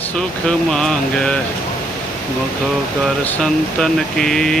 ਸੁਖ ਮੰਗੈ ਮੁਖ ਕਰ ਸੰਤਨ ਕੀ।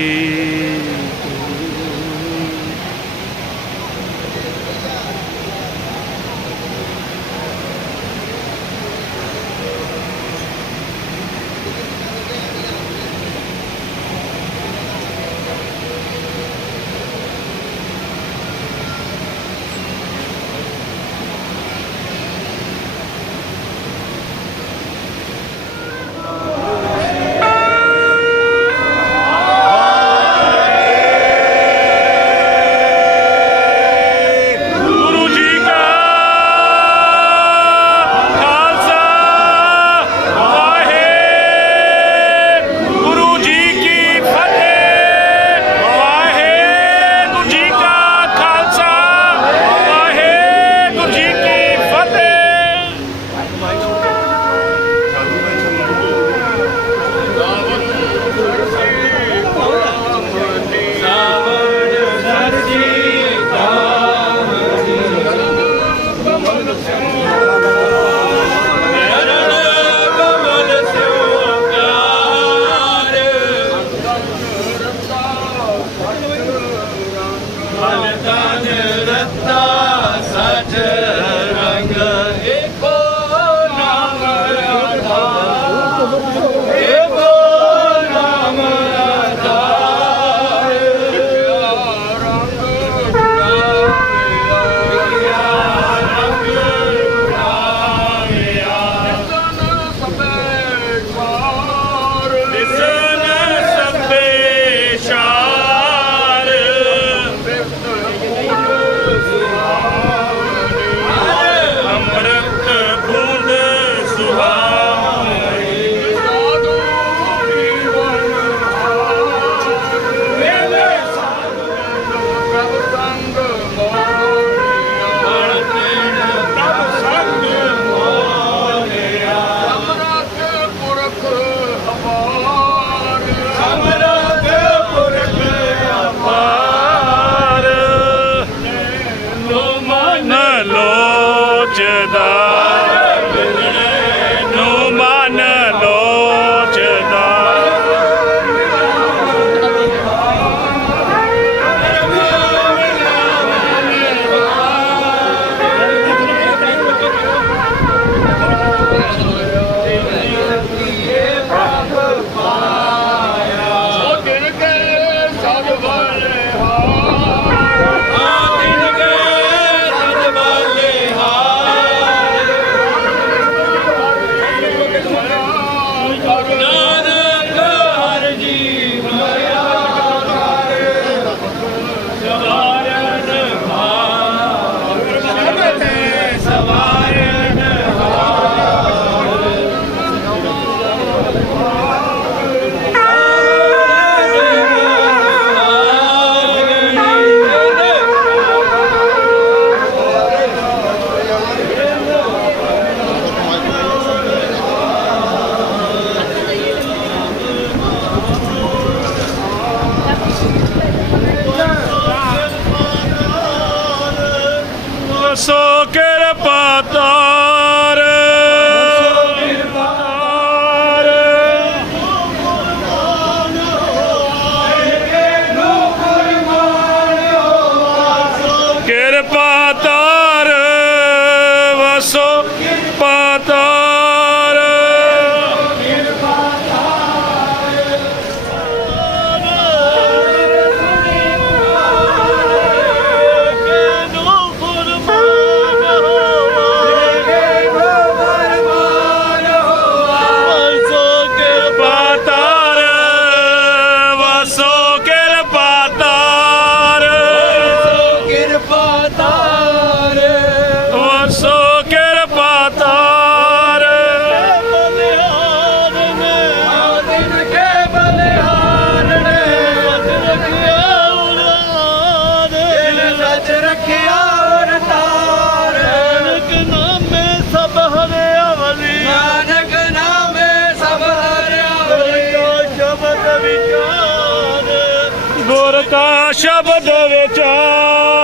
No. ਗੁਰ ਕਾ ਸ਼ਬਦ ਵਿਚਾਰ